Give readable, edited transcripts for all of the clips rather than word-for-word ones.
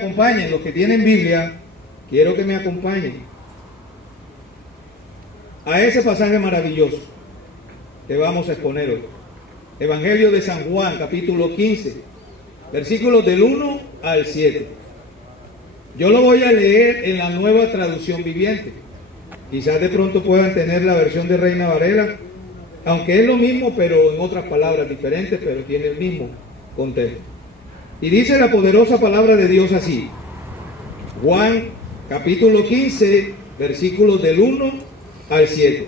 acompañen, los que tienen Biblia, quiero que me acompañen a ese pasaje maravilloso que vamos a exponer hoy. Evangelio de San Juan, capítulo 15, versículos del 1 al 7. Yo lo voy a leer en la Nueva Traducción Viviente. Quizás de pronto puedan tener la versión de Reina Valera, aunque es lo mismo, pero en otras palabras diferentes, pero tiene el mismo contexto. Y dice la poderosa palabra de Dios así: Juan capítulo 15, versículos del 1 al 7.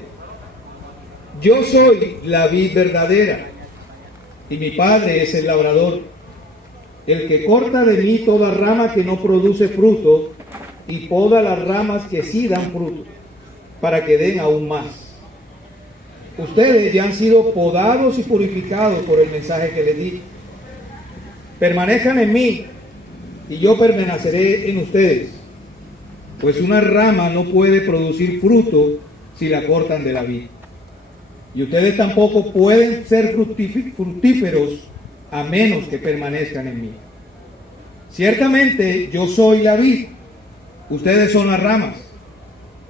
Yo soy la vid verdadera, y mi Padre es el labrador. El que corta de mí toda rama que no produce fruto, y poda las ramas que sí dan fruto, para que den aún más. Ustedes ya han sido podados y purificados por el mensaje que les di. Permanezcan en mí, y yo permaneceré en ustedes. Pues una rama no puede producir fruto si la cortan de la vid. Y ustedes tampoco pueden ser fructíferos a menos que permanezcan en mí. Ciertamente yo soy la vid, ustedes son las ramas.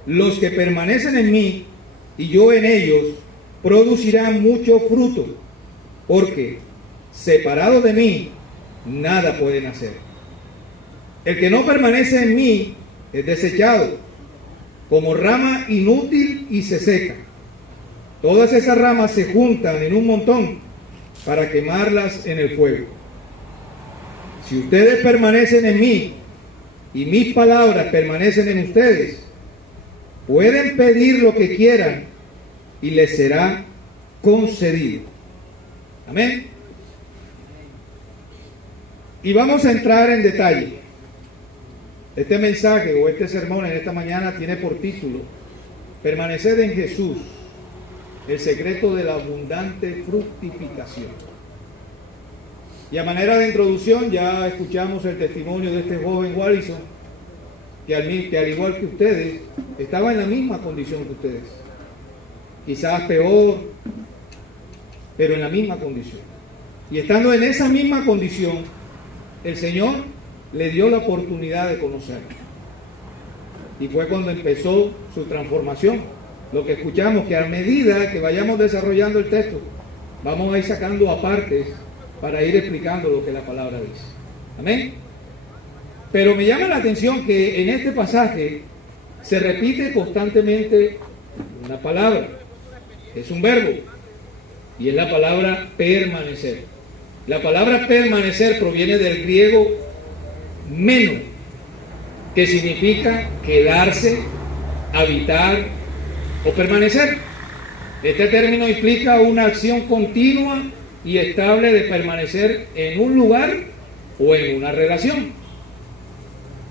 Los que permanecen en mí y yo en ellos producirán mucho fruto, porque separado de mí nada pueden hacer. El que no permanece en mí es desechado como rama inútil y se seca. Todas esas ramas se juntan en un montón para quemarlas en el fuego. Si ustedes permanecen en mí y mis palabras permanecen en ustedes, pueden pedir lo que quieran y les será concedido. Amén. Y vamos a entrar en detalle. Este mensaje o este sermón en esta mañana tiene por título: Permaneced en Jesús, el secreto de la abundante fructificación. Y a manera de introducción ya escuchamos el testimonio de este joven Wallison, que al igual que ustedes, estaba en la misma condición que ustedes. Quizás peor, pero en la misma condición. Y estando en esa misma condición, el Señor le dio la oportunidad de conocerlo. Y fue cuando empezó su transformación. Lo que escuchamos, que a medida que vayamos desarrollando el texto, vamos a ir sacando apartes para ir explicando lo que la palabra dice. Amén. Pero me llama la atención que en este pasaje se repite constantemente una palabra. Es un verbo. Y es la palabra permanecer. La palabra permanecer proviene del griego meno, que significa quedarse, habitar o permanecer. Este término implica una acción continua y estable de permanecer en un lugar o en una relación.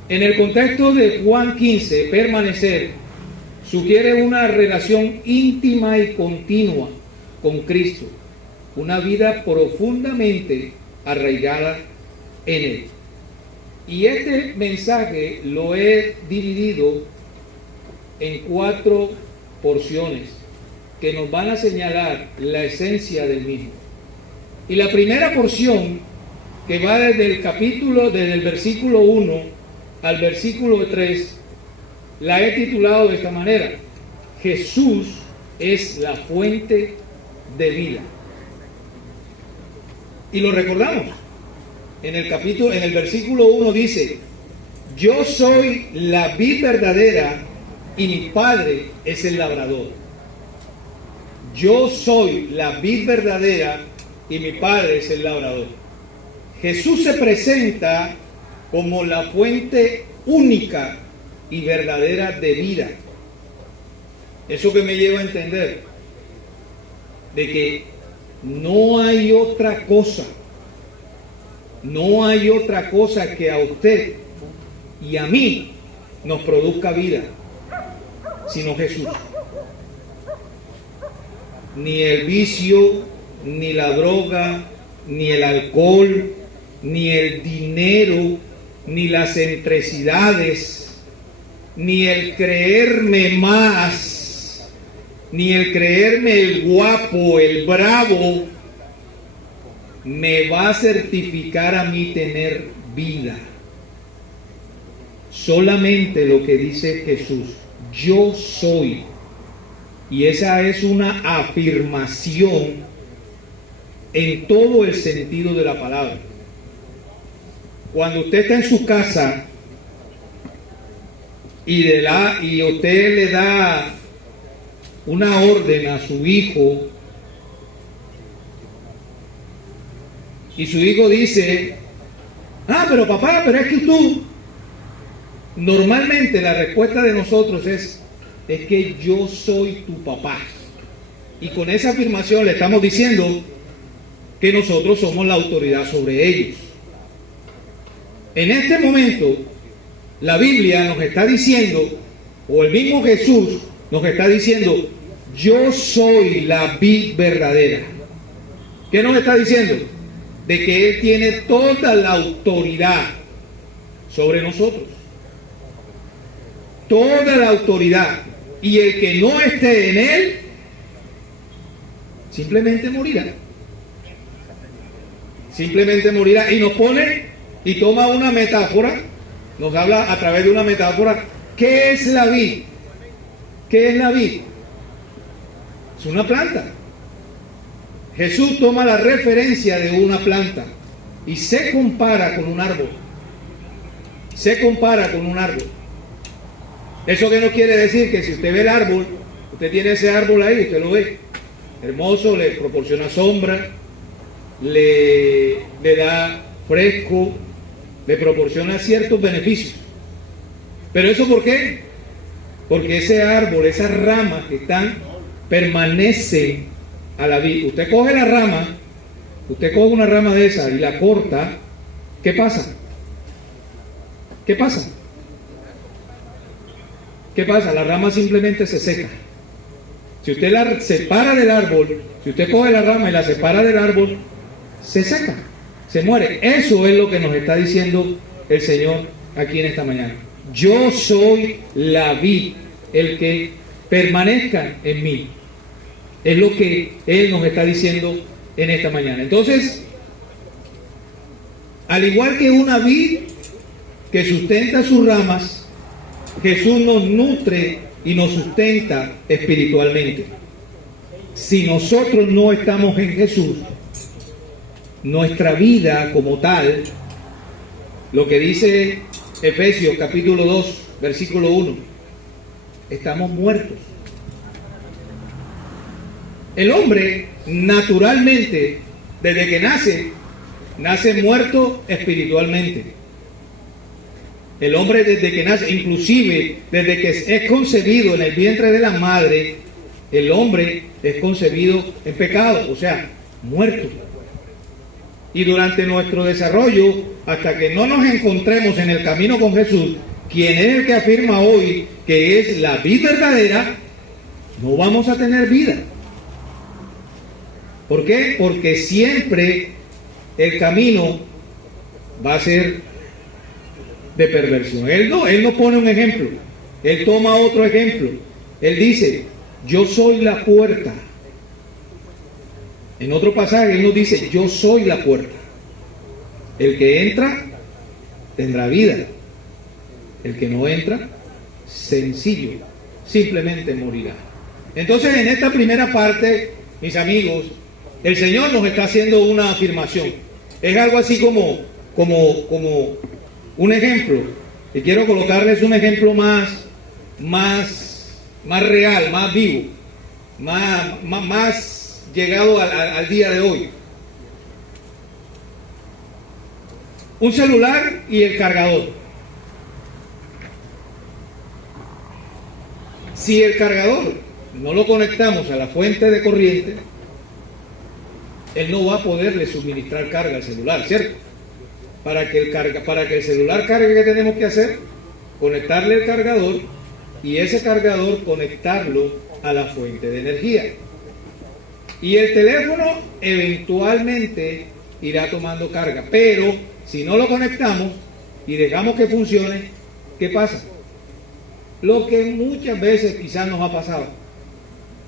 En el contexto de Juan 15, permanecer sugiere una relación íntima y continua con Cristo, una vida profundamente arraigada en Él. Y este mensaje lo he dividido en 4 porciones que nos van a señalar la esencia del mismo. Y la primera porción, que va desde el versículo 1 al versículo 3, la he titulado de esta manera: Jesús es la fuente de vida. Y lo recordamos. En el versículo 1 dice: yo soy la vid verdadera y mi Padre es el labrador. Yo soy la vid verdadera y mi Padre es el labrador. Jesús se presenta como la fuente única y verdadera de vida. Eso que me lleva a entender de que no hay otra cosa que a usted y a mí nos produzca vida, sino Jesús. Ni el vicio, ni la droga, ni el alcohol, ni el dinero, ni las excentricidades, ni el creerme más, ni el creerme el guapo, el bravo, me va a certificar a mí tener vida. solamente lo que dice Jesús. Yo soy. Y esa es una afirmación en todo el sentido de la palabra. Cuando usted está en su casa y usted le da una orden a su hijo, y su hijo dice, pero papá, pero es que tú, normalmente la respuesta de nosotros es que yo soy tu papá. Y con esa afirmación le estamos diciendo que nosotros somos la autoridad sobre ellos. En este momento, la Biblia nos está diciendo, o el mismo Jesús nos está diciendo, yo soy la vid verdadera. ¿Qué nos está diciendo? De que Él tiene toda la autoridad sobre nosotros. Toda la autoridad. Y el que no esté en Él, simplemente morirá. Simplemente morirá. Y nos pone y toma una metáfora, nos habla a través de una metáfora. ¿Qué es la vid? ¿Qué es la vid? Es una planta. Jesús toma la referencia de una planta y se compara con un árbol. Se compara con un árbol. ¿Eso qué no quiere decir? Que si usted ve el árbol, usted tiene ese árbol ahí, usted lo ve hermoso, le proporciona sombra, le da fresco, le proporciona ciertos beneficios. ¿Pero eso por qué? Porque ese árbol, esas ramas que están, permanecen a la vida. Usted coge la rama, usted coge una rama de esa y la corta, ¿qué pasa? ¿Qué pasa? ¿Qué pasa? La rama simplemente se seca. Si usted la separa del árbol, si usted coge la rama y la separa del árbol, se seca, se muere. Eso es lo que nos está diciendo el Señor aquí en esta mañana. Yo soy la vid, el que permanezca en mí. Es lo que Él nos está diciendo en esta mañana. Entonces, al igual que una vid que sustenta sus ramas, Jesús nos nutre y nos sustenta espiritualmente. Si nosotros no estamos en Jesús, nuestra vida como tal, lo que dice Efesios capítulo 2, versículo 1, estamos muertos. El hombre naturalmente, desde que nace muerto espiritualmente. El hombre desde que nace, inclusive desde que es concebido en el vientre de la madre, el hombre es concebido en pecado, o sea, muerto. Y durante nuestro desarrollo, hasta que no nos encontremos en el camino con Jesús, quien es el que afirma hoy que es la vida verdadera, no vamos a tener vida. ¿Por qué? Porque siempre el camino va a ser de perversión. Él no pone un ejemplo, Él toma otro ejemplo. Él dice, yo soy la puerta. En otro pasaje Él nos dice, yo soy la puerta. El que entra tendrá vida. El que no entra, sencillo, simplemente morirá. Entonces, en esta primera parte, mis amigos, el Señor nos está haciendo una afirmación. Es algo así como un ejemplo. Y quiero colocarles un ejemplo más real, más vivo, más llegado al día de hoy. Un celular y el cargador. Si el cargador no lo conectamos a la fuente de corriente, él no va a poderle suministrar carga al celular, ¿cierto? Para que el celular cargue, ¿qué tenemos que hacer? Conectarle el cargador y ese cargador conectarlo a la fuente de energía. Y el teléfono eventualmente irá tomando carga, pero si no lo conectamos y dejamos que funcione, ¿qué pasa? Lo que muchas veces quizás nos ha pasado,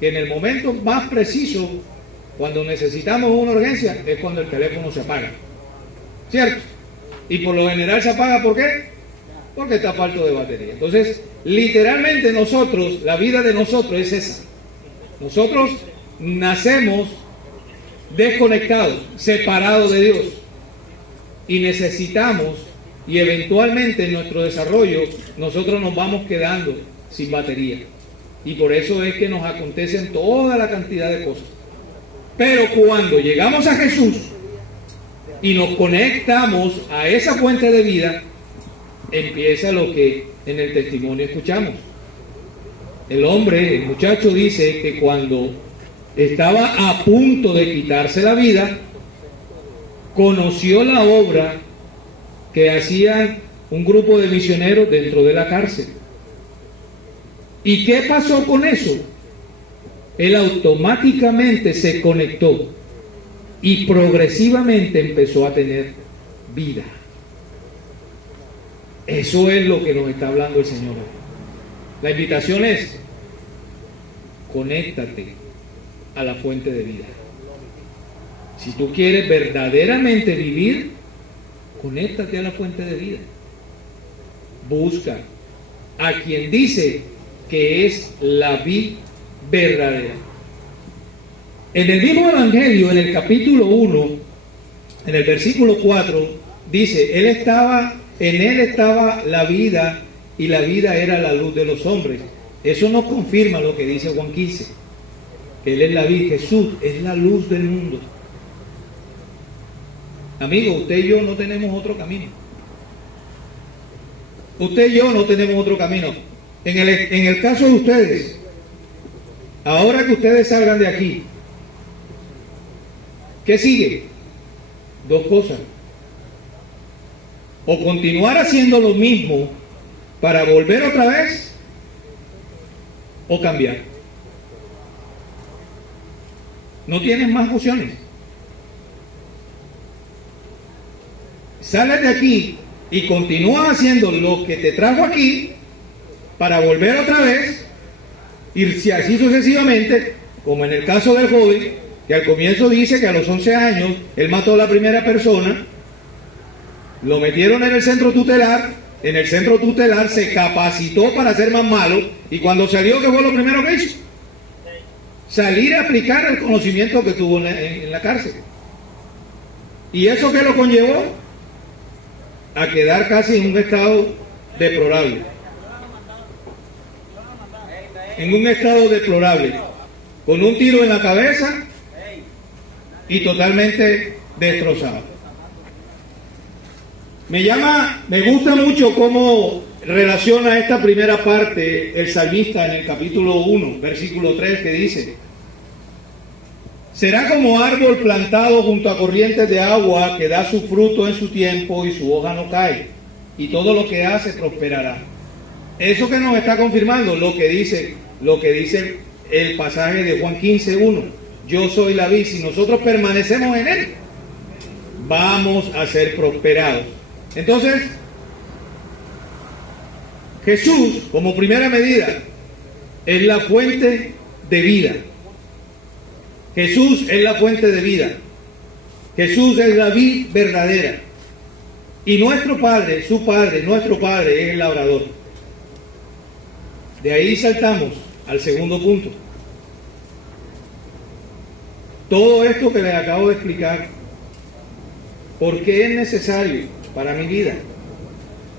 que en el momento más preciso, cuando necesitamos una urgencia, es cuando el teléfono se apaga, ¿cierto? Y por lo general se apaga, ¿por qué? porque está falto de batería. Entonces, literalmente nosotros, la vida de nosotros es esa. Nosotros nacemos desconectados, separados de Dios, y necesitamos, y eventualmente en nuestro desarrollo, nosotros nos vamos quedando sin batería. Y por eso es que nos acontecen toda la cantidad de cosas. Pero cuando llegamos a Jesús y nos conectamos a esa fuente de vida, empieza lo que en el testimonio escuchamos. El hombre, el muchacho dice que cuando estaba a punto de quitarse la vida, conoció la obra que hacían un grupo de misioneros dentro de la cárcel. ¿Y qué pasó con eso? Él automáticamente se conectó y progresivamente empezó a tener vida. Eso es lo que nos está hablando el Señor. La invitación es: conéctate a la fuente de vida. Si tú quieres verdaderamente vivir, conéctate a la fuente de vida. Busca a quien dice que es la vid verdadera. En el mismo Evangelio, en el capítulo 1, en el versículo 4, dice: en él estaba la vida, y la vida era la luz de los hombres. Eso nos confirma lo que dice Juan 15, que Él es la vid, Jesús es la luz del mundo. Amigo, usted y yo no tenemos otro camino. Usted y yo no tenemos otro camino. En el caso de ustedes, ahora que ustedes salgan de aquí, ¿qué sigue? Dos cosas: o continuar haciendo lo mismo para volver otra vez, o cambiar. No tienes más opciones. Sales de aquí y continúas haciendo lo que te trajo aquí para volver otra vez, y si así sucesivamente, como en el caso del joven, que al comienzo dice que a los 11 años él mató a la primera persona, lo metieron en el centro tutelar, en el centro tutelar se capacitó para ser más malo, y cuando salió, ¿qué fue lo primero que hizo? Salir a aplicar el conocimiento que tuvo en la cárcel. ¿Y eso qué lo conllevó? A quedar casi en un estado deplorable. En un estado deplorable, con un tiro en la cabeza y totalmente destrozado. Me gusta mucho cómo relaciona esta primera parte el salmista en el capítulo 1, versículo 3, que dice: será como árbol plantado junto a corrientes de agua, que da su fruto en su tiempo y su hoja no cae, y todo lo que hace prosperará. Eso que nos está confirmando lo que dice el pasaje de Juan 15:1. Yo soy la vid, si nosotros permanecemos en él, vamos a ser prosperados. Entonces, Jesús, como primera medida, es la fuente de vida. Jesús es la fuente de vida. Jesús es la vid verdadera. Y nuestro Padre, nuestro Padre es el labrador. De ahí saltamos al segundo punto. Todo esto que les acabo de explicar, ¿por qué es necesario para mi vida?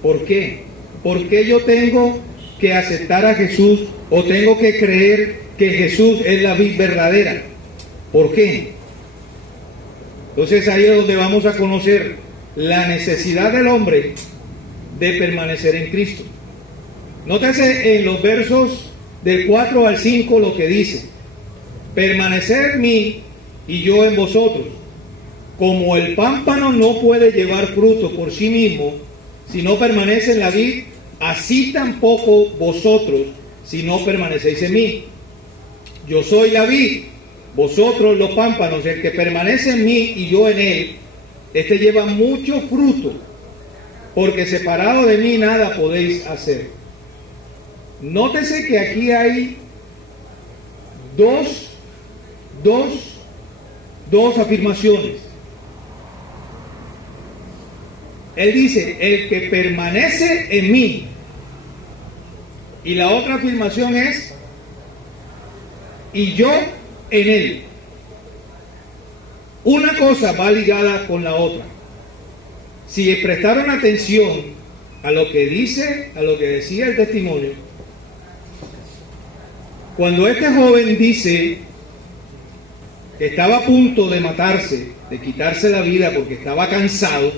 ¿Por qué? ¿Por qué yo tengo que aceptar a Jesús o tengo que creer que Jesús es la vid verdadera? ¿Por qué? Entonces ahí es donde vamos a conocer la necesidad del hombre de permanecer en Cristo. Nótese en los versos del 4 al 5 lo que dice: permanecer en mí y yo en vosotros. Como el pámpano no puede llevar fruto por sí mismo si no permanece en la vid, así tampoco vosotros si no permanecéis en mí. Yo soy la vid, vosotros los pámpanos. El que permanece en mí y yo en él, este lleva mucho fruto, porque separado de mí nada podéis hacer. Nótese que aquí hay dos afirmaciones. Él dice, el que permanece en mí. Y la otra afirmación es, y yo en él. Una cosa va ligada con la otra. Si prestaron atención a lo que dice, a lo que decía el testimonio, cuando este joven dice que estaba a punto de matarse, de quitarse la vida porque estaba cansado,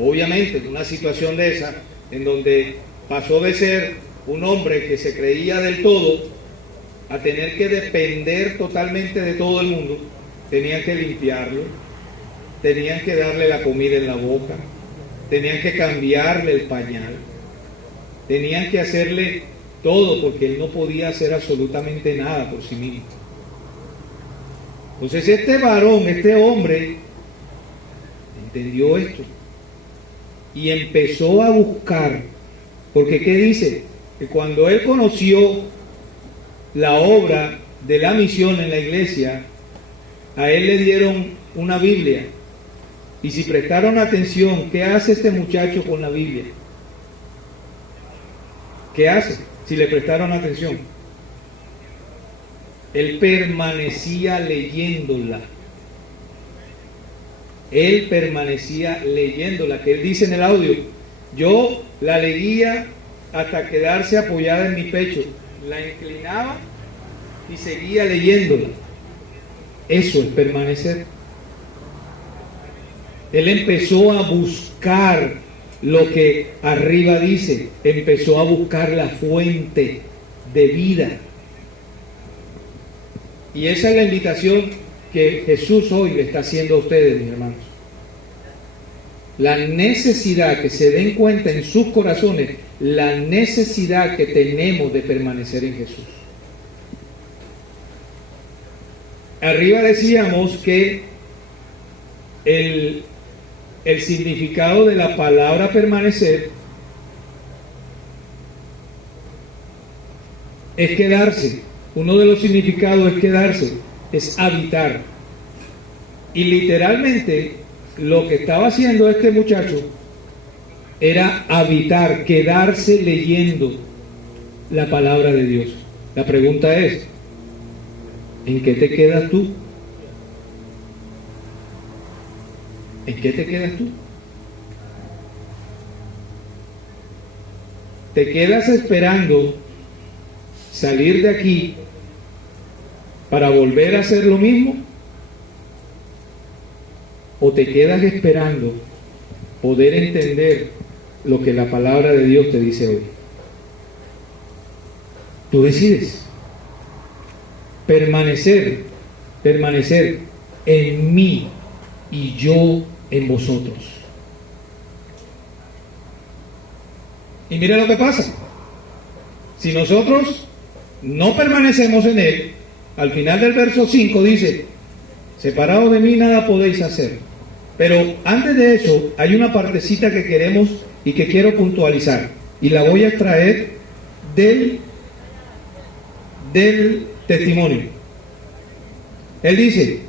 obviamente en una situación de esa, en donde pasó de ser un hombre que se creía del todo a tener que depender totalmente de todo el mundo, tenían que limpiarlo, tenían que darle la comida en la boca, tenían que cambiarle el pañal, tenían que hacerle todo porque él no podía hacer absolutamente nada por sí mismo. Entonces este varón, este hombre, entendió esto y empezó a buscar, porque ¿qué dice? Que cuando él conoció la obra de la misión en la iglesia, a él le dieron una Biblia. Y si prestaron atención, ¿qué hace este muchacho con la Biblia? ¿Qué hace? Si le prestaron atención. Él permanecía leyéndola. Él permanecía leyéndola, que él dice en el audio, yo la leía hasta quedarse apoyada en mi pecho, la inclinaba y seguía leyéndola. Eso es permanecer. Él empezó a buscar lo que arriba dice, empezó a buscar la fuente de vida. Y esa es la invitación que Jesús hoy le está haciendo a ustedes, mis hermanos. La necesidad, que se den cuenta en sus corazones, la necesidad que tenemos de permanecer en Jesús. Arriba decíamos que el significado de la palabra permanecer es quedarse. Uno de los significados es quedarse, es habitar. Y literalmente lo que estaba haciendo este muchacho era habitar, quedarse leyendo la palabra de Dios. La pregunta es, ¿en qué te quedas tú? ¿En qué te quedas tú? ¿Te quedas esperando salir de aquí para volver a hacer lo mismo? ¿O te quedas esperando poder entender lo que la palabra de Dios te dice hoy? Tú decides. Permanecer en mí y yo en vosotros. Y mire lo que pasa. Si nosotros no permanecemos en él, al final del verso 5 dice, separado de mí nada podéis hacer. Pero antes de eso hay una partecita que queremos y que quiero puntualizar, y la voy a extraer del testimonio. Él dice,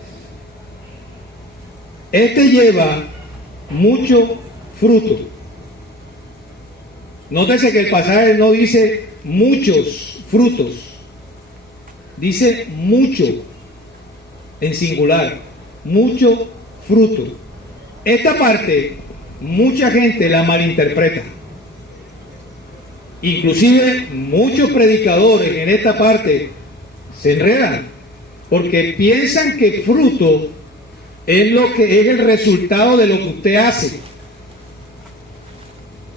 este lleva mucho fruto. Nótese que el pasaje no dice muchos frutos, dice mucho en singular, mucho fruto. Esta parte mucha gente la malinterpreta. Inclusive muchos predicadores en esta parte se enredan porque piensan que fruto es lo que es el resultado de lo que usted hace.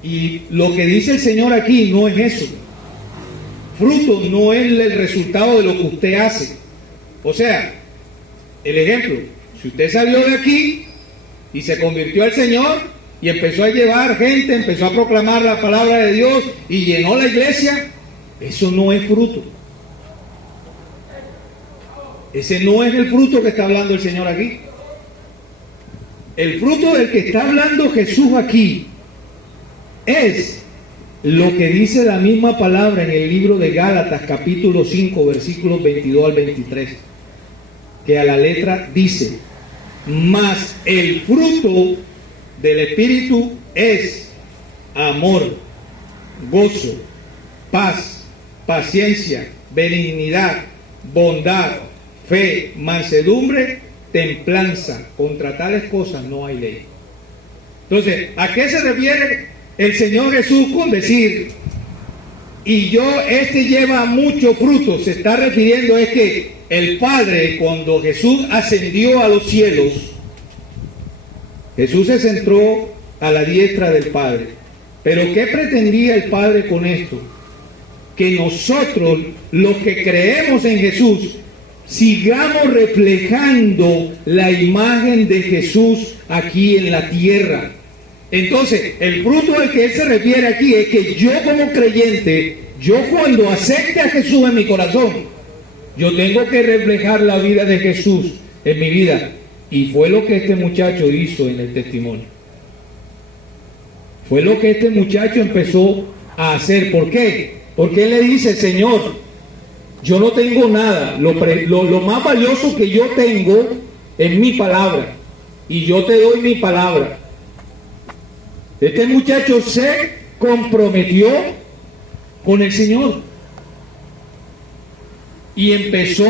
Y lo que dice el Señor aquí no es eso. Fruto no es el resultado de lo que usted hace. O sea, el ejemplo, si usted salió de aquí y se convirtió al Señor y empezó a llevar gente, empezó a proclamar la palabra de Dios y llenó la iglesia, eso no es fruto. Ese no es el fruto que está hablando el Señor aquí. El fruto del que está hablando Jesús aquí es lo que dice la misma palabra en el libro de Gálatas, capítulo 5, versículos 22 al 23, que a la letra dice, mas el fruto del Espíritu es amor, gozo, paz, paciencia, benignidad, bondad, fe, mansedumbre, templanza. Contra tales cosas no hay ley. Entonces, ¿a qué se refiere el Señor Jesús con decir, y lleva mucho fruto? Se está refiriendo es que el Padre, cuando Jesús ascendió a los cielos, Jesús se sentó a la diestra del Padre. Pero ¿qué pretendía el Padre con esto? Que nosotros, los que creemos en Jesús, sigamos reflejando la imagen de Jesús aquí en la tierra. Entonces, el fruto al que él se refiere aquí es que yo como creyente, yo cuando acepte a Jesús en mi corazón, yo tengo que reflejar la vida de Jesús en mi vida. Y fue lo que este muchacho hizo en el testimonio. Fue lo que este muchacho empezó a hacer. ¿Por qué? Porque él le dice, Señor, yo no tengo nada. Lo más valioso que yo tengo es mi palabra. Y yo te doy mi palabra. Este muchacho se comprometió con el Señor. Y empezó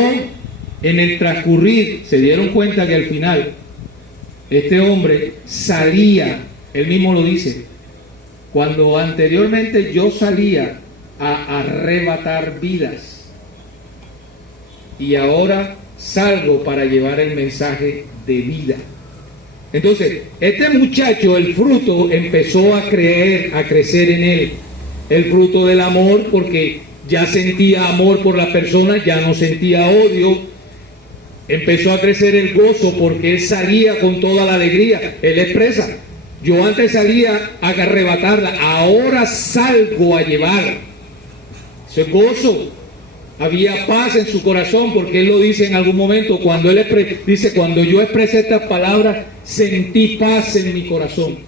en el transcurrir. Se dieron cuenta que al final este hombre salía, él mismo lo dice, cuando anteriormente yo salía a arrebatar vidas y ahora salgo para llevar el mensaje de vida. Entonces, este muchacho, el fruto empezó a crecer en él. El fruto del amor, porque ya sentía amor por la persona, ya no sentía odio. Empezó a crecer el gozo, porque él salía con toda la alegría. Él expresa, yo antes salía a arrebatarla, ahora salgo a llevar. Ese gozo. Había paz en su corazón, porque él lo dice en algún momento, cuando él dice, cuando yo expresé estas palabras, sentí paz en mi corazón.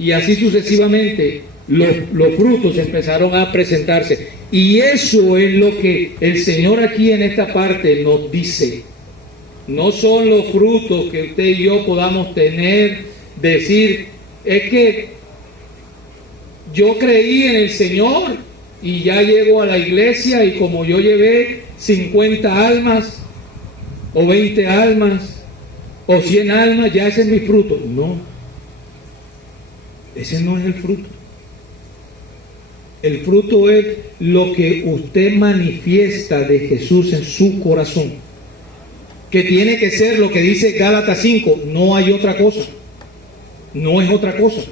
Y así sucesivamente, los frutos empezaron a presentarse. Y eso es lo que el Señor aquí en esta parte nos dice. No son los frutos que usted y yo podamos tener, decir, es que yo creí en el Señor y ya llego a la iglesia y como yo llevé 50 almas o 20 almas o 100 almas, ya ese es mi fruto. No, ese no es el fruto. El fruto es lo que usted manifiesta de Jesús en su corazón, que tiene que ser lo que dice Gálatas 5, no hay otra cosa, no es otra cosa,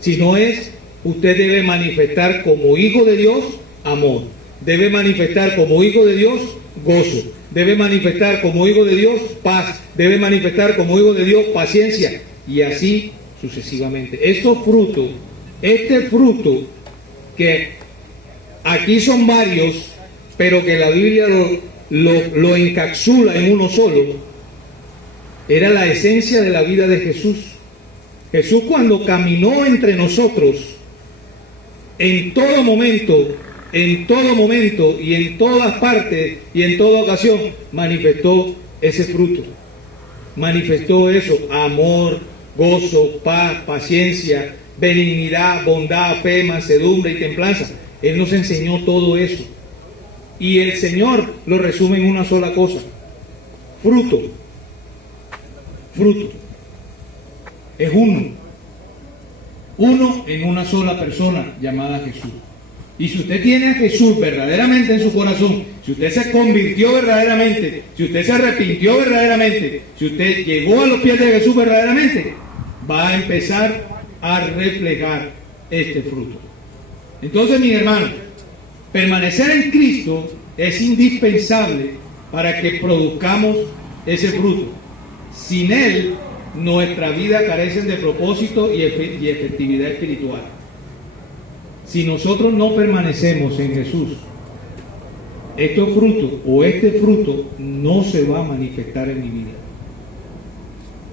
sino es, usted debe manifestar como hijo de Dios amor, debe manifestar como hijo de Dios gozo, debe manifestar como hijo de Dios paz, debe manifestar como hijo de Dios paciencia, y así sucesivamente. Estos frutos, este fruto que aquí son varios, pero que la Biblia lo encapsula en uno solo, era la esencia de la vida de Jesús. Jesús, cuando caminó entre nosotros, en todo momento y en todas partes y en toda ocasión, manifestó ese fruto. Manifestó eso: amor, gozo, paz, paciencia, benignidad, bondad, fe, mansedumbre y templanza. Él nos enseñó todo eso. Y el Señor lo resume en una sola cosa: fruto. Fruto. Es uno en una sola persona llamada Jesús. Y si usted tiene a Jesús verdaderamente en su corazón, si usted se convirtió verdaderamente, si usted se arrepintió verdaderamente, si usted llegó a los pies de Jesús verdaderamente, va a empezar a reflejar este fruto. Entonces, mis hermanos, permanecer en Cristo es indispensable para que produzcamos ese fruto. Sin Él, nuestra vida carece de propósito y efectividad espiritual. Si nosotros no permanecemos en Jesús, estos frutos o este fruto no se va a manifestar en mi vida.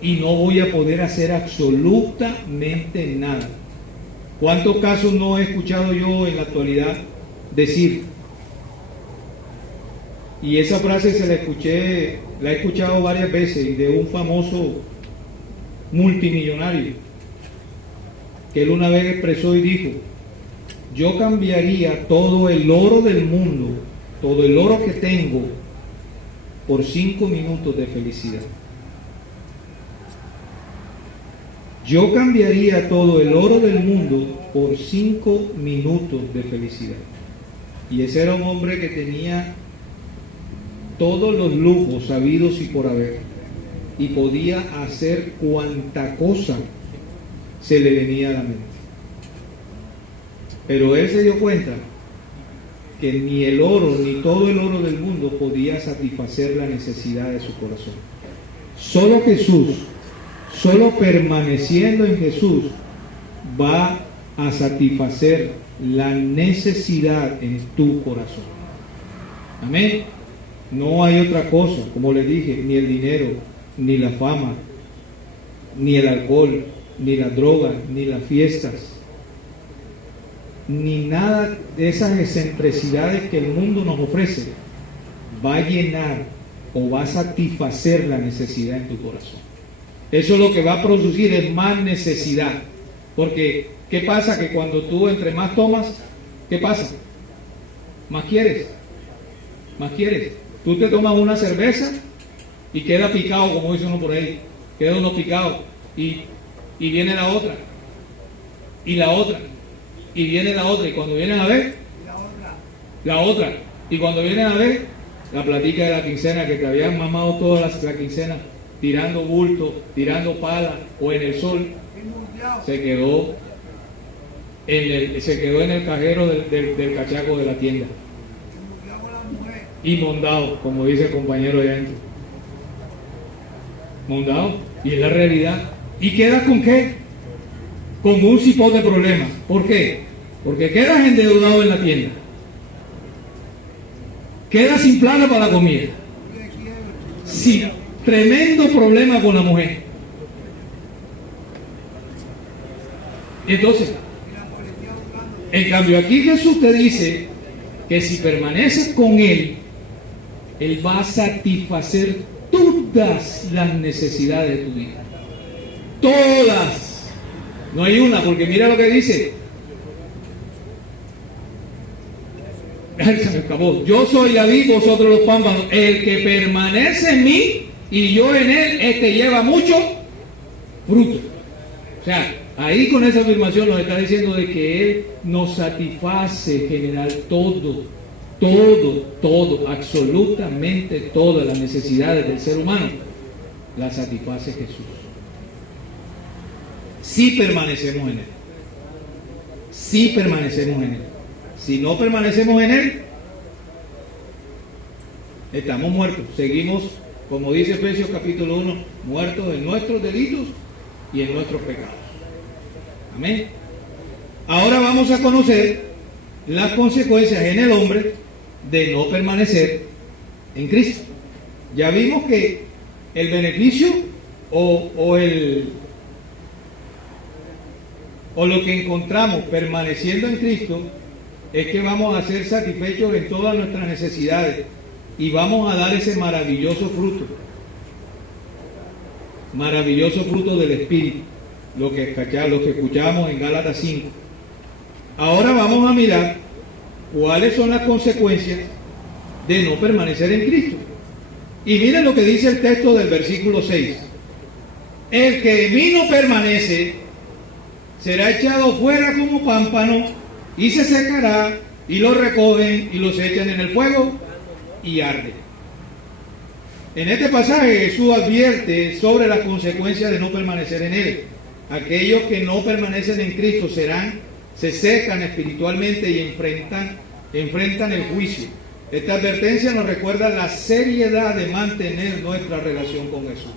Y no voy a poder hacer absolutamente nada. ¿Cuántos casos no he escuchado yo en la actualidad decir? Y esa frase la he escuchado varias veces de un famoso multimillonario. que él una vez expresó y dijo: yo cambiaría todo el oro del mundo, todo el oro que tengo, por 5 minutos de felicidad. Yo cambiaría todo el oro del mundo por 5 minutos de felicidad. Y ese era un hombre que tenía todos los lujos sabidos y por haber, y podía hacer cuanta cosa se le venía a la mente. Pero él se dio cuenta que ni el oro, ni todo el oro del mundo podía satisfacer la necesidad de su corazón. Solo Jesús, solo permaneciendo en Jesús, va a satisfacer la necesidad en tu corazón. Amén. No hay otra cosa, como les dije, ni el dinero, ni la fama, ni el alcohol, ni la droga, ni las fiestas, ni nada de esas excentricidades que el mundo nos ofrece va a llenar o va a satisfacer la necesidad en tu corazón. Eso lo que va a producir es más necesidad. Porque, ¿qué pasa? Que cuando tú entre más tomas, ¿qué pasa? Más quieres. Más quieres. Tú te tomas una cerveza y queda picado, como dice uno por ahí. Queda uno picado. Y viene la otra. Y la otra. Y viene la otra. Y cuando vienen a ver, la otra. Y cuando vienen a ver, la platica de la quincena, que te habían mamado toda la quincena, tirando bulto, tirando pala o en el sol, se quedó en el cajero del cachaco de la tienda. Y mondado, como dice el compañero de adentro. Mondado. Y es la realidad. ¿Y quedas con qué? Con un cipó de problemas. ¿Por qué? Porque quedas endeudado en la tienda. Quedas sin plata para la comida. Sí, tremendo problema con la mujer. Entonces, en cambio aquí Jesús te dice que si permaneces con Él, Él va a satisfacer todas las necesidades de tu vida. Todas. No hay una, porque mira lo que dice. Ay, se me acabó. Yo soy la vid, vosotros los pámpanos. El que permanece en mí y yo en él, este lleva mucho fruto. O sea, ahí con esa afirmación nos está diciendo de que Él nos satisface general todo, absolutamente todas las necesidades del ser humano, las satisface Jesús. Si permanecemos en Él. Si permanecemos en Él. Si no permanecemos en Él, estamos muertos. Seguimos, como dice Efesios capítulo 1, muertos en nuestros delitos y en nuestros pecados. Amén. Ahora vamos a conocer las consecuencias en el hombre de no permanecer en Cristo. Ya vimos que el beneficio o lo que encontramos permaneciendo en Cristo es que vamos a ser satisfechos en todas nuestras necesidades y vamos a dar ese maravilloso fruto del Espíritu, lo que escuchamos en Gálatas 5. Ahora vamos a mirar cuáles son las consecuencias de no permanecer en Cristo. Y miren lo que dice el texto del versículo 6. El que en mí no permanece será echado fuera como pámpano y se secará, y lo recogen y los echan en el fuego y arde. En este pasaje Jesús advierte sobre las consecuencias de no permanecer en Él. Aquellos que no permanecen en Cristo se secan espiritualmente y enfrentan el juicio. Esta advertencia nos recuerda la seriedad de mantener nuestra relación con Jesús.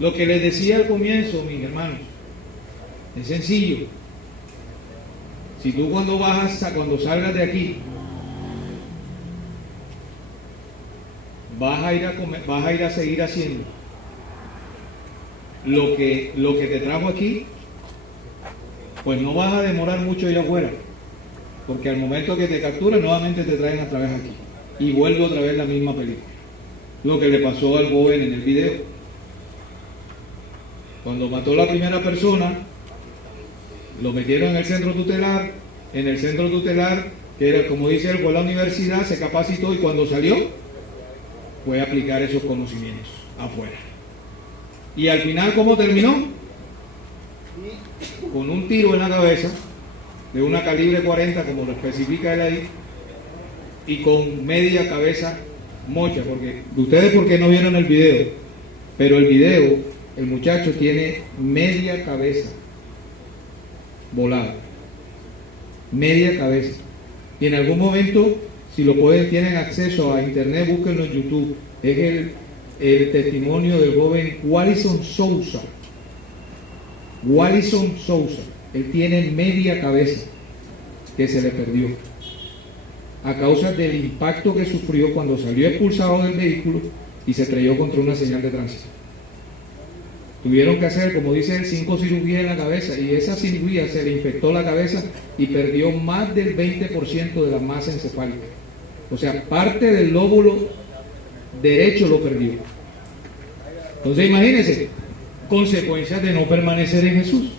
Lo que les decía al comienzo, mis hermanos, es sencillo. Si tú cuando salgas de aquí, vas a ir a seguir haciendo lo que te trajo aquí, pues no vas a demorar mucho allá afuera, porque al momento que te capturan nuevamente te traen otra vez aquí y vuelve otra vez la misma película. Lo que le pasó al joven en el video, cuando mató a la primera persona, Lo metieron en el centro tutelar, que era, como dice él, fue a la universidad, se capacitó y cuando salió, fue a aplicar esos conocimientos afuera. Y al final, ¿cómo terminó? Con un tiro en la cabeza, de una calibre 40, como lo especifica él ahí, y con media cabeza mocha, porque ustedes porque no vieron el video, pero el video, el muchacho tiene media cabeza volada, media cabeza. Y en algún momento, si lo pueden, tienen acceso a internet, búsquenlo en YouTube. Es el testimonio del joven Wallison Sousa. Wallison Sousa. Él tiene media cabeza que se le perdió a causa del impacto que sufrió cuando salió expulsado del vehículo y se estrelló contra una señal de tránsito. Tuvieron que hacer, como dice él, 5 cirugías en la cabeza, y esa cirugía se le infectó la cabeza y perdió más del 20% de la masa encefálica. O sea, parte del lóbulo derecho lo perdió. Entonces imagínense, consecuencias de no permanecer en Jesús.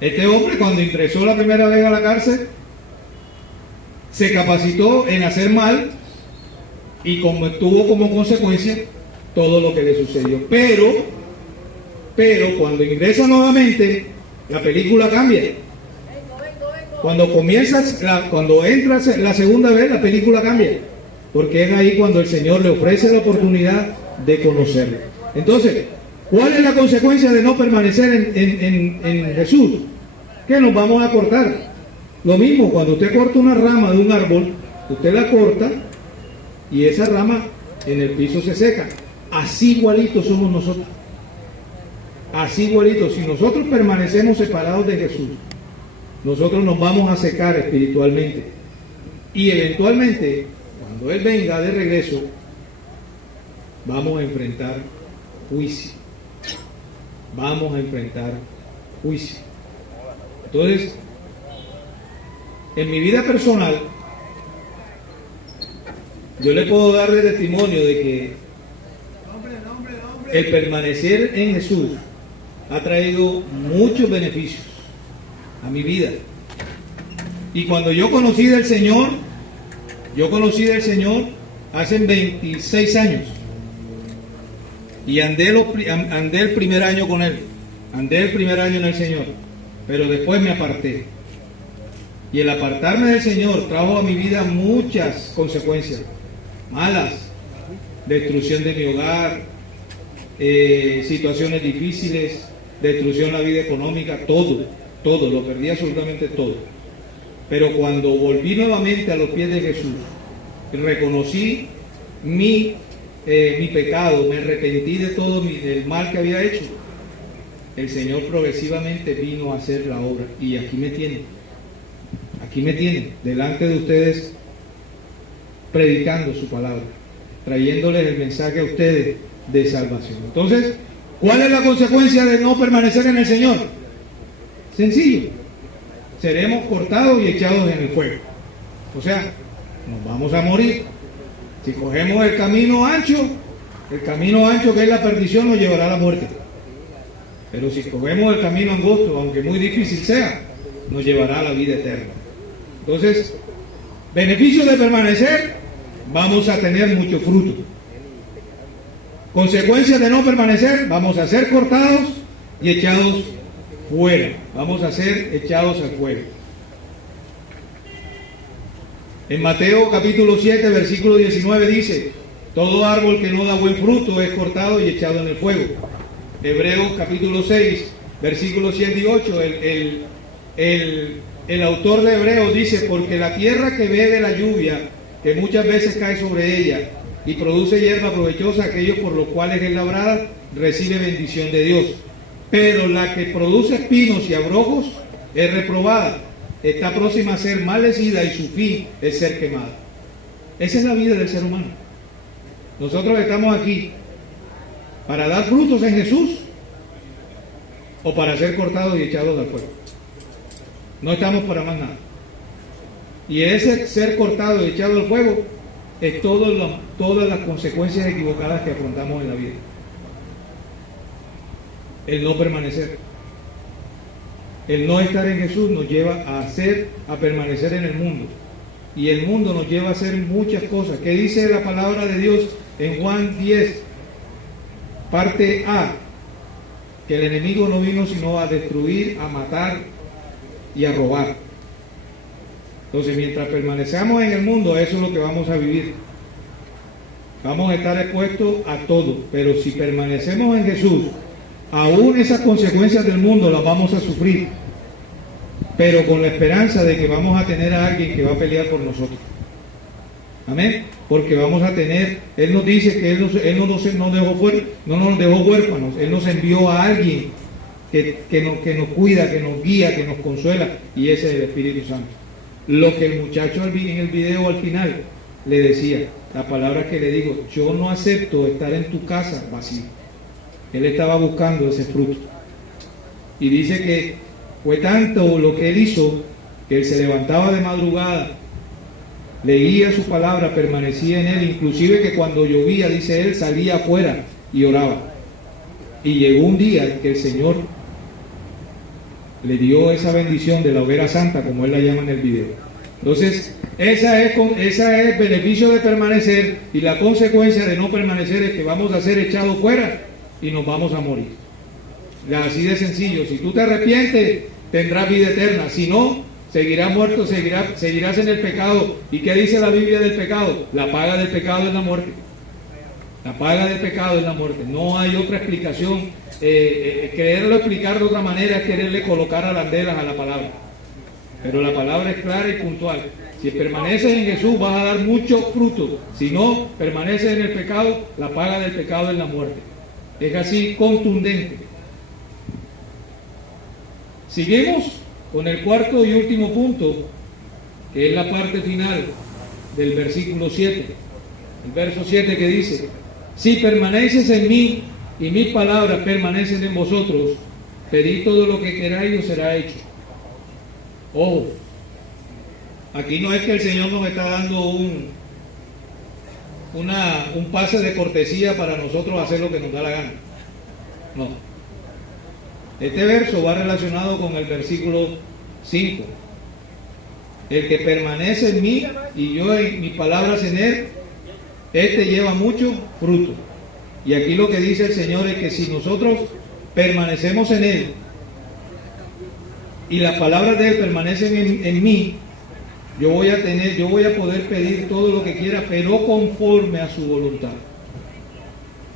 Este hombre, cuando ingresó la primera vez a la cárcel, se capacitó en hacer mal y tuvo como consecuencia todo lo que le sucedió. Pero cuando ingresa nuevamente, la película cambia. Cuando entras la segunda vez, la película cambia. Porque es ahí cuando el Señor le ofrece la oportunidad de conocerlo. Entonces, ¿cuál es la consecuencia de no permanecer en Jesús? Que nos vamos a cortar. Lo mismo, cuando usted corta una rama de un árbol, usted la corta y esa rama en el piso se seca. Así igualitos somos nosotros. Así igualitos. Si nosotros permanecemos separados de Jesús, nosotros nos vamos a secar espiritualmente. Y eventualmente, cuando Él venga de regreso, vamos a enfrentar juicio. Vamos a enfrentar juicio. Entonces, en mi vida personal, yo le puedo dar de testimonio de que el permanecer en Jesús ha traído muchos beneficios a mi vida. Y cuando yo conocí del Señor hace 26 años. Y andé el primer año con Él. Andé el primer año en el Señor. Pero después me aparté. Y el apartarme del Señor trajo a mi vida muchas consecuencias malas. Destrucción de mi hogar, situaciones difíciles, destrucción de la vida económica, todo, lo perdí absolutamente todo. Pero cuando volví nuevamente a los pies de Jesús, reconocí mi pecado, me arrepentí de todo el mal que había hecho, el Señor progresivamente vino a hacer la obra. Y aquí me tiene, delante de ustedes, predicando su palabra, trayéndoles el mensaje a ustedes de salvación. Entonces, ¿cuál es la consecuencia de no permanecer en el Señor? Sencillo, seremos cortados y echados en el fuego. O sea, nos vamos a morir. Si cogemos el camino ancho que es la perdición, nos llevará a la muerte. Pero si cogemos el camino angosto, aunque muy difícil sea, nos llevará a la vida eterna. Entonces, beneficios de permanecer, vamos a tener mucho fruto. Consecuencias de no permanecer, vamos a ser cortados y echados fuera. Vamos a ser echados al fuego. En Mateo capítulo 7, versículo 19 dice: todo árbol que no da buen fruto es cortado y echado en el fuego. Hebreos capítulo 6, versículos 7 y 8, el autor de Hebreos dice: porque la tierra que bebe la lluvia, que muchas veces cae sobre ella, y produce hierba provechosa, aquellos por los cuales es labrada, recibe bendición de Dios. Pero la que produce espinos y abrojos es reprobada, está próxima a ser maldecida y su fin es ser quemada. Esa es la vida del ser humano. Nosotros estamos aquí para dar frutos en Jesús o para ser cortados y echados al fuego. No estamos para más nada. Y ese ser cortado y echado al fuego es todas las consecuencias equivocadas que afrontamos en la vida. El no permanecer. El no estar en Jesús nos lleva a permanecer en el mundo. Y el mundo nos lleva a hacer muchas cosas. ¿Qué dice la palabra de Dios en Juan 10, parte A? Que el enemigo no vino sino a destruir, a matar y a robar. Entonces, mientras permanezcamos en el mundo, eso es lo que vamos a vivir. Vamos a estar expuestos a todo. Pero si permanecemos en Jesús, aún esas consecuencias del mundo las vamos a sufrir, pero con la esperanza de que vamos a tener a alguien que va a pelear por nosotros. Amén. Porque vamos a tener, Él nos dice que Él no nos dejó huérfanos, Él nos envió a alguien que nos cuida, que nos guía, que nos consuela, y ese es el Espíritu Santo. Lo que el muchacho en el video al final le decía, la palabra que le digo, yo no acepto estar en tu casa vacío. Él estaba buscando ese fruto. Y dice que fue tanto lo que él hizo, que él se levantaba de madrugada, leía su palabra, permanecía en él, inclusive que cuando llovía, dice él, salía afuera y oraba. Y llegó un día en que el Señor le dio esa bendición de la hoguera santa, como él la llama en el video. Entonces, esa es el beneficio de permanecer, y la consecuencia de no permanecer es que vamos a ser echados fuera y nos vamos a morir. Así de sencillo. Si tú te arrepientes, tendrás vida eterna. Si no, seguirás muerto, seguirás en el pecado. ¿Y qué dice la Biblia del pecado? La paga del pecado es la muerte. La paga del pecado es la muerte. No hay otra explicación. Quererlo explicar de otra manera es quererle colocar arandelas a la palabra. Pero la palabra es clara y puntual. Si permaneces en Jesús, vas a dar mucho fruto. Si no permaneces en el pecado, la paga del pecado es la muerte. Es así contundente. Seguimos con el cuarto y último punto, que es la parte final del versículo 7. El verso 7 que dice: si permaneces en mí y mis palabras permanecen en vosotros, pedid todo lo que queráis y os será hecho. Ojo, aquí no es que el Señor nos está dando un pase de cortesía para nosotros hacer lo que nos da la gana. No. Este verso va relacionado con el versículo 5. El que permanece en mí y yo en mis palabras en él, este lleva mucho fruto. Y aquí lo que dice el Señor es que si nosotros permanecemos en él y las palabras de él permanecen en mí, yo voy a poder pedir todo lo que quiera, pero conforme a su voluntad.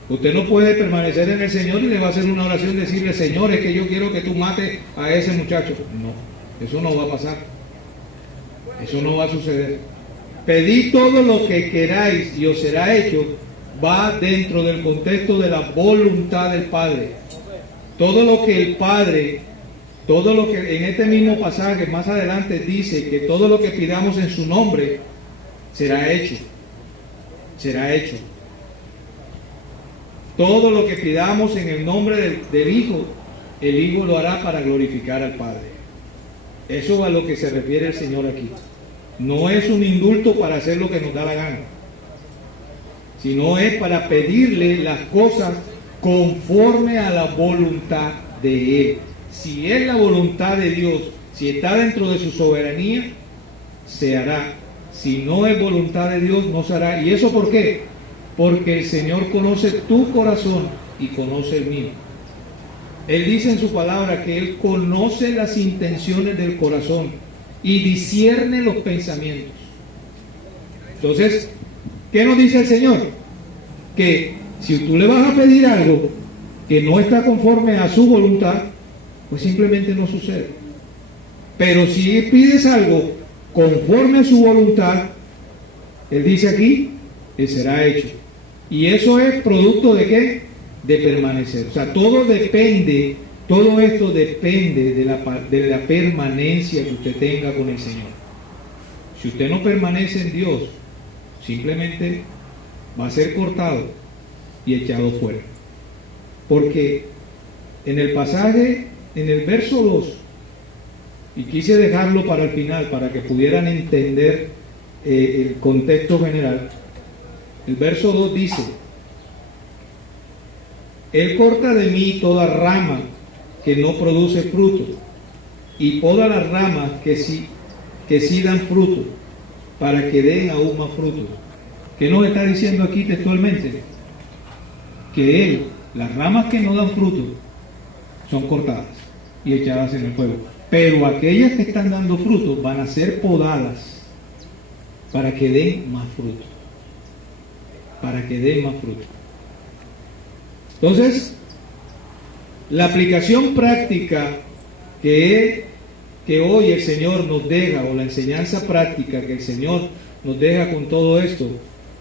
Usted no puede permanecer en el Señor y le va a hacer una oración y decirle: Señor, es que yo quiero que tú mates a ese muchacho. No, eso no va a pasar. Eso no va a suceder. Pedid todo lo que queráis y os será hecho, va dentro del contexto de la voluntad del Padre. Todo lo que el Padre, todo lo que en este mismo pasaje más adelante dice que todo lo que pidamos en su nombre será hecho. Será hecho. Todo lo que pidamos en el nombre del Hijo, el Hijo lo hará para glorificar al Padre. Eso es a lo que se refiere el Señor aquí. No es un indulto para hacer lo que nos da la gana, sino es para pedirle las cosas conforme a la voluntad de Él. Si es la voluntad de Dios, si está dentro de su soberanía, se hará. Si no es voluntad de Dios, no se hará. ¿Y eso por qué? Porque el Señor conoce tu corazón y conoce el mío. Él dice en su palabra que Él conoce las intenciones del corazón y discierne los pensamientos. Entonces, ¿qué nos dice el Señor? Que si tú le vas a pedir algo que no está conforme a su voluntad, pues simplemente no sucede. Pero si pides algo conforme a su voluntad, Él dice aquí, Él será hecho. Y eso es producto de ¿qué? De permanecer. O sea, todo esto depende de la permanencia que usted tenga con el Señor. Si usted no permanece en Dios, simplemente va a ser cortado y echado fuera. Porque en el pasaje, en el verso 2, y quise dejarlo para el final, para que pudieran entender el contexto general, el verso 2 dice: Él corta de mí toda rama que no produce fruto, y poda las ramas que sí dan fruto, para que den aún más fruto. ¿Qué nos está diciendo aquí textualmente? Que Él, las ramas que no dan fruto, son cortadas y echadas en el fuego. Pero aquellas que están dando fruto van a ser podadas para que den más fruto. Para que den más fruto. Entonces, la aplicación práctica que hoy el Señor nos deja, o la enseñanza práctica que el Señor nos deja con todo esto,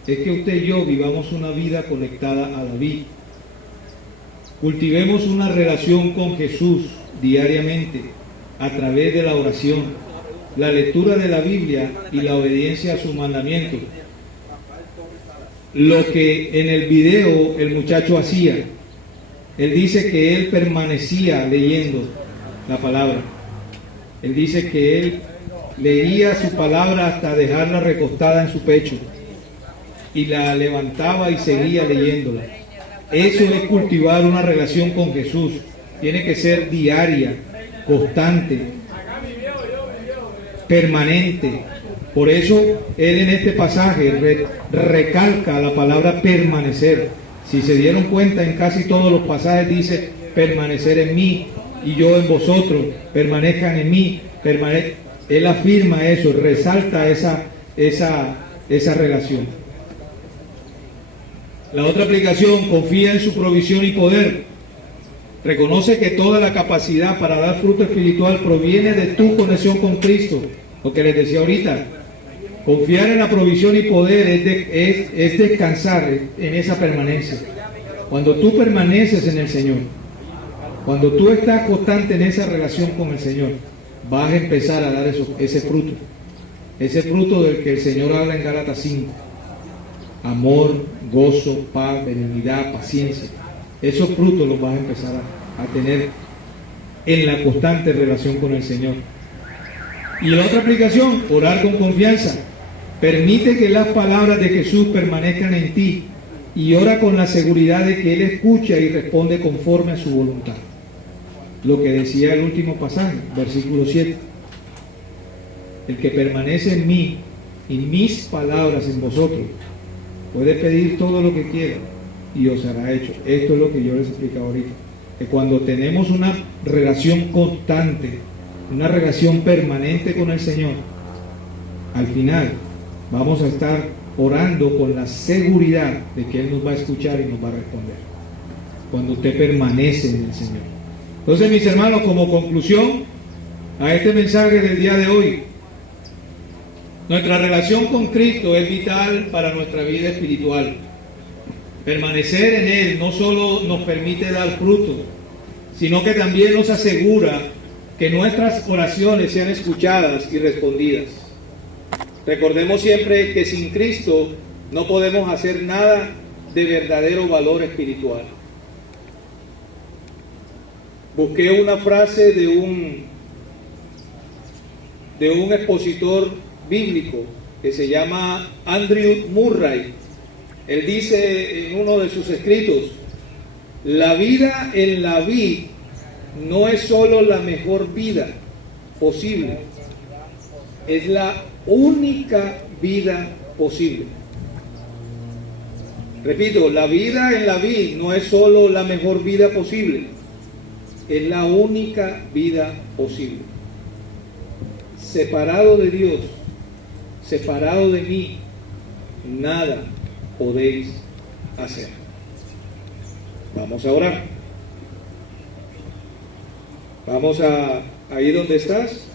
es que usted y yo vivamos una vida conectada a la vid. Cultivemos una relación con Jesús diariamente a través de la oración, la lectura de la Biblia y la obediencia a sus mandamientos. Lo que en el video el muchacho hacía, él dice que él permanecía leyendo la palabra. Él dice que él leía su palabra hasta dejarla recostada en su pecho y la levantaba y seguía leyéndola. Eso es cultivar una relación con Jesús. Tiene que ser diaria, constante, permanente. Por eso él en este pasaje recalca la palabra permanecer. Si se dieron cuenta, en casi todos los pasajes dice permanecer en mí y yo en vosotros, permanezcan en mí. Él afirma eso, resalta esa relación. La otra aplicación, confía en su provisión y poder. Reconoce que toda la capacidad para dar fruto espiritual proviene de tu conexión con Cristo. Lo que les decía ahorita, confiar en la provisión y poder es descansar en esa permanencia. Cuando tú permaneces en el Señor, cuando tú estás constante en esa relación con el Señor, vas a empezar a dar ese fruto del que el Señor habla en Gálatas 5. Amor, gozo, paz, benignidad, paciencia. Esos frutos los vas a empezar a tener en la constante relación con el Señor. Y la otra aplicación, orar con confianza. Permite que las palabras de Jesús permanezcan en ti y ora con la seguridad de que Él escucha y responde conforme a su voluntad. Lo que decía el último pasaje, versículo 7. El que permanece en mí y mis palabras en vosotros, puede pedir todo lo que quiera y os hará hecho. Esto es lo que yo les explicaba ahorita. Que cuando tenemos una relación constante, una relación permanente con el Señor, al final vamos a estar orando con la seguridad de que Él nos va a escuchar y nos va a responder. Cuando usted permanece en el Señor. Entonces, mis hermanos, como conclusión a este mensaje del día de hoy, nuestra relación con Cristo es vital para nuestra vida espiritual. Permanecer en Él no solo nos permite dar fruto, sino que también nos asegura que nuestras oraciones sean escuchadas y respondidas. Recordemos siempre que sin Cristo no podemos hacer nada de verdadero valor espiritual. Busqué una frase de un expositor bíblico que se llama Andrew Murray. Él dice en uno de sus escritos: la vida en la vid no es solo la mejor vida posible, es la única vida posible. Repito, la vida en la vid no es solo la mejor vida posible, es la única vida posible. Separado de Dios, separado de mí, nada podéis hacer. Vamos a orar. Vamos a ahí donde estás.